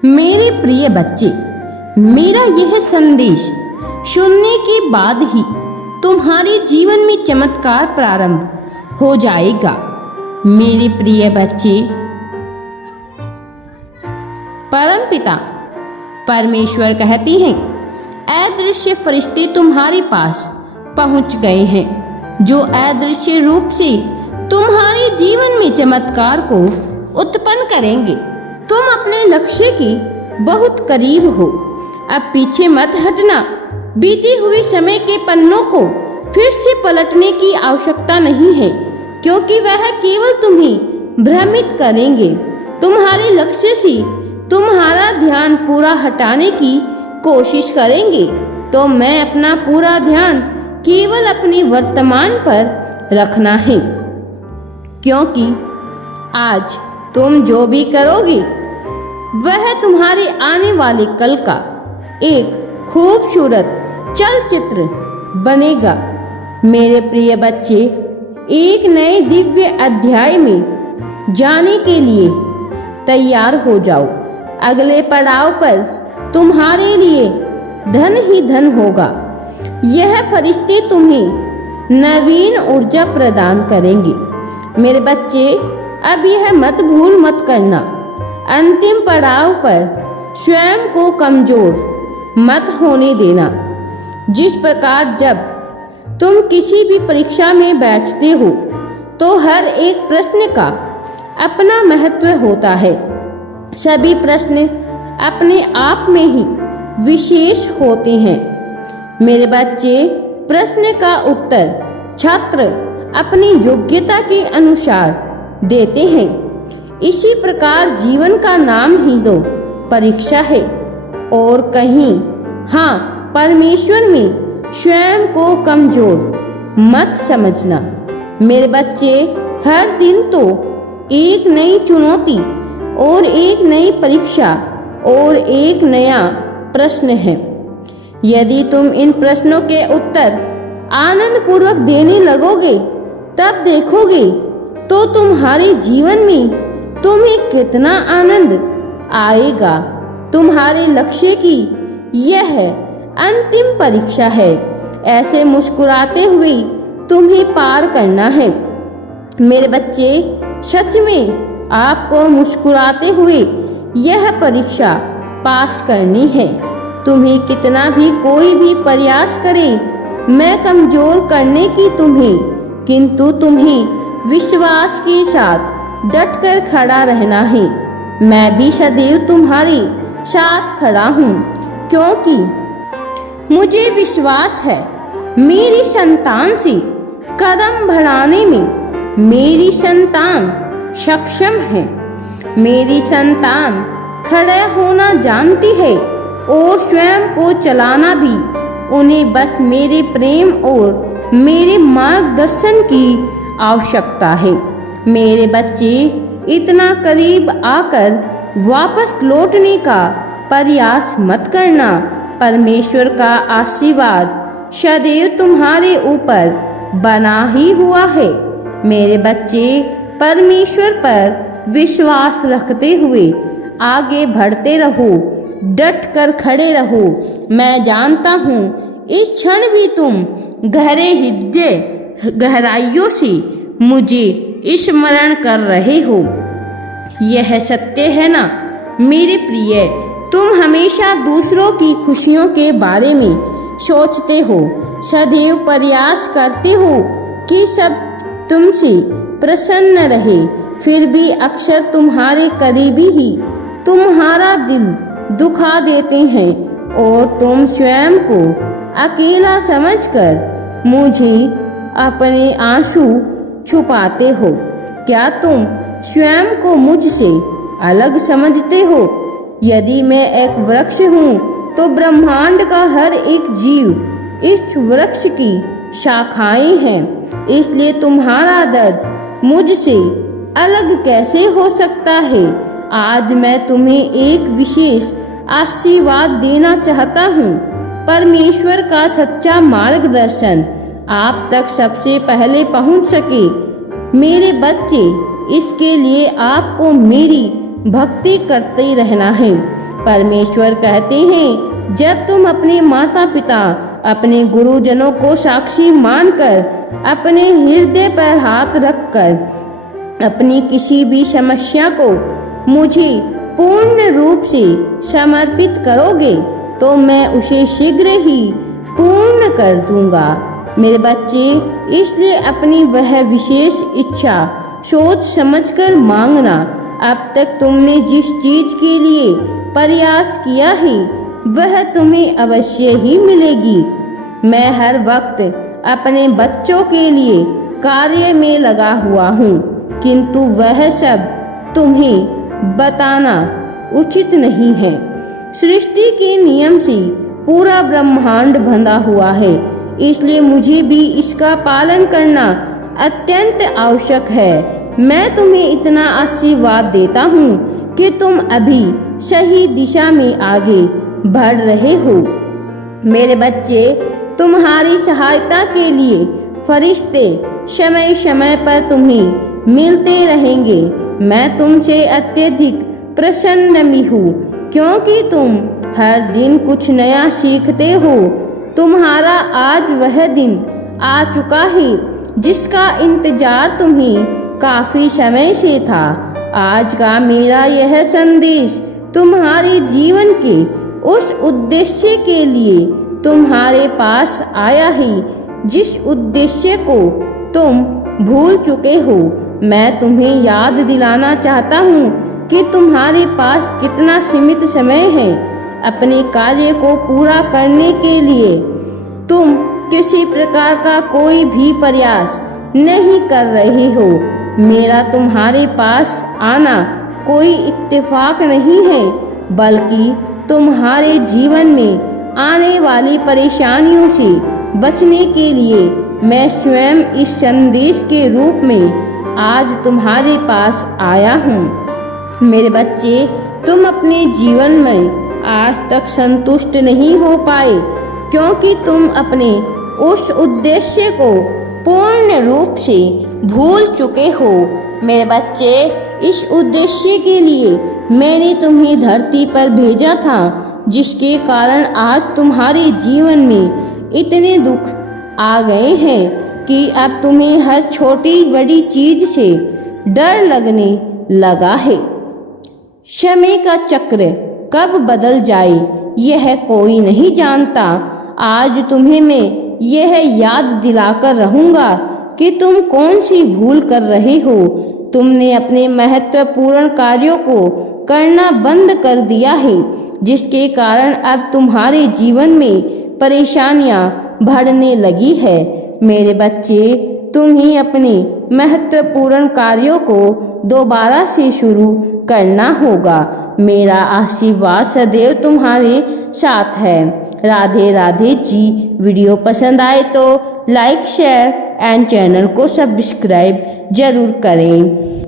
मेरे प्रिय बच्चे, मेरा यह संदेश सुनने के बाद ही तुम्हारे जीवन में चमत्कार प्रारंभ हो जाएगा। मेरे प्रिय बच्चे, परमपिता परमेश्वर कहते हैं, अदृश्य फरिश्ते तुम्हारे पास पहुंच गए हैं, जो अदृश्य रूप से तुम्हारे जीवन में चमत्कार को उत्पन्न करेंगे। तुम अपने लक्ष्य के बहुत करीब हो। अब पीछे मत हटना। बीते हुए समय के पन्नों को फिर से पलटने की आवश्यकता नहीं है, क्योंकि वह केवल तुम्हें भ्रमित करेंगे। तुम्हारे लक्ष्य से तुम्हारा ध्यान पूरा हटाने की कोशिश करेंगे, तो मैं अपना पूरा ध्यान केवल अपने वर्तमान पर रखना है, क्योंकि आज तुम जो भी करोगे वह तुम्हारे आने वाले कल का एक खूबसूरत चलचित्र बनेगा। मेरे प्रिय बच्चे, एक नए दिव्य अध्याय में जाने के लिए तैयार हो जाओ। अगले पड़ाव पर तुम्हारे लिए धन ही धन होगा। यह फरिश्ते तुम्हें नवीन ऊर्जा प्रदान करेंगे। मेरे बच्चे, अब यह मत करना, अंतिम पड़ाव पर स्वयं को कमजोर मत होने देना। जिस प्रकार जब तुम किसी भी परीक्षा में बैठते हो तो हर एक प्रश्न का अपना महत्व होता है। सभी प्रश्न अपने आप में ही विशेष होते हैं। मेरे बच्चे, प्रश्न का उत्तर छात्र अपनी योग्यता के अनुसार देते हैं। इसी प्रकार जीवन का नाम ही तो परीक्षा है और कहीं परमेश्वर में स्वयं को कमजोर मत समझना। मेरे बच्चे, हर दिन तो एक नई चुनौती और एक नई परीक्षा और एक नया प्रश्न है। यदि तुम इन प्रश्नों के उत्तर आनंद पूर्वक देने लगोगे, तब देखोगे तो तुम्हारे जीवन में तुम्हें कितना आनंद आएगा। तुम्हारे लक्ष्य की यह अंतिम परीक्षा है। ऐसे मुस्कुराते हुए तुम्हें पार करना है। मेरे बच्चे, सच में आपको मुस्कुराते हुए यह परीक्षा पास करनी है। तुम्हें कितना भी कोई भी प्रयास करे मैं कमजोर करने की किंतु तुम्हें विश्वास के साथ डटकर खड़ा रहना है। मैं भी सदैव तुम्हारे साथ खड़ा हूँ, क्योंकि मुझे विश्वास है मेरी संतान से कदम बढ़ाने में मेरी संतान सक्षम है। मेरी संतान खड़ा होना जानती है और स्वयं को चलाना भी। उन्हें बस मेरे प्रेम और मेरे मार्गदर्शन की आवश्यकता है। मेरे बच्चे, इतना करीब आकर वापस लौटने का प्रयास मत करना। परमेश्वर का आशीर्वाद सदैव तुम्हारे ऊपर बना ही हुआ है। मेरे बच्चे, परमेश्वर पर विश्वास रखते हुए आगे बढ़ते रहो, डट कर खड़े रहो। मैं जानता हूँ इस क्षण भी तुम गहरे हृदय गहराइयों से मुझे स्मरण कर रहे हो। यह सत्य है ना मेरे प्रिय? तुम हमेशा दूसरों की खुशियों के बारे में सोचते हो, सदैव प्रयास करते हो कि सब तुमसे प्रसन्न रहे, फिर भी अक्सर तुम्हारे करीबी ही तुम्हारा दिल दुखा देते हैं और तुम स्वयं को अकेला समझकर मुझे अपने आंसू छुपाते हो। क्या तुम स्वयं को मुझसे अलग समझते हो? यदि मैं एक वृक्ष हूँ तो ब्रह्मांड का हर एक जीव इस वृक्ष की शाखाएं हैं, इसलिए तुम्हारा दर्द मुझसे अलग कैसे हो सकता है? आज मैं तुम्हें एक विशेष आशीर्वाद देना चाहता हूँ। परमेश्वर का सच्चा मार्गदर्शन आप तक सबसे पहले पहुँच सके। मेरे बच्चे, इसके लिए आपको मेरी भक्ति करते रहना है। परमेश्वर कहते हैं, जब तुम अपने माता पिता, अपने गुरुजनों को साक्षी मानकर, अपने हृदय पर हाथ रखकर अपनी किसी भी समस्या को मुझे पूर्ण रूप से समर्पित करोगे तो मैं उसे शीघ्र ही पूर्ण कर दूंगा। मेरे बच्चे, इसलिए अपनी वह विशेष इच्छा सोच समझकर मांगना। अब तक तुमने जिस चीज के लिए प्रयास किया है वह तुम्हें अवश्य ही मिलेगी। मैं हर वक्त अपने बच्चों के लिए कार्य में लगा हुआ हूँ, किंतु वह सब तुम्हें बताना उचित नहीं है। सृष्टि के नियम से पूरा ब्रह्मांड बंधा हुआ है, इसलिए मुझे भी इसका पालन करना अत्यंत आवश्यक है। मैं तुम्हें इतना आशीर्वाद देता हूँ कि तुम अभी सही दिशा में आगे बढ़ रहे हो। मेरे बच्चे, तुम्हारी सहायता के लिए फरिश्ते समय समय पर तुम्हें मिलते रहेंगे। मैं तुमसे अत्यधिक प्रसन्न भी हूँ, क्योंकि तुम हर दिन कुछ नया सीखते हो। तुम्हारा आज वह दिन आ चुका है जिसका इंतजार तुम्हें काफी समय से था। आज का मेरा यह संदेश तुम्हारे जीवन के उस उद्देश्य के लिए तुम्हारे पास आया है जिस उद्देश्य को तुम भूल चुके हो। मैं तुम्हें याद दिलाना चाहता हूँ कि तुम्हारे पास कितना सीमित समय है अपने कार्य को पूरा करने के लिए। तुम किसी प्रकार का कोई भी प्रयास नहीं कर रहे हो। मेरा तुम्हारे पास आना कोई इत्तेफाक नहीं है, बल्कि तुम्हारे जीवन में आने वाली परेशानियों से बचने के लिए मैं स्वयं इस संदेश के रूप में आज तुम्हारे पास आया हूँ। मेरे बच्चे, तुम अपने जीवन में आज तक संतुष्ट नहीं हो पाए, क्योंकि तुम अपने उस उद्देश्य को पूर्ण रूप से भूल चुके हो। मेरे बच्चे, इस उद्देश्य के लिए मैंने तुम्हें धरती पर भेजा था, जिसके कारण आज तुम्हारे जीवन में इतने दुख आ गए हैं कि अब तुम्हें हर छोटी बड़ी चीज से डर लगने लगा है। समय का चक्र कब बदल जाए यह कोई नहीं जानता। आज तुम्हें मैं यह याद दिलाकर रहूंगा कि तुम कौन सी भूल कर रहे हो। तुमने अपने महत्वपूर्ण कार्यों को करना बंद कर दिया है, जिसके कारण अब तुम्हारे जीवन में परेशानियां बढ़ने लगी है। मेरे बच्चे, तुम्हें अपने महत्वपूर्ण कार्यों को दोबारा से शुरू करना होगा। मेरा आशीर्वाद सदैव तुम्हारे साथ है। राधे राधे जी। वीडियो पसंद आए तो लाइक, शेयर एंड चैनल को सब्सक्राइब जरूर करें।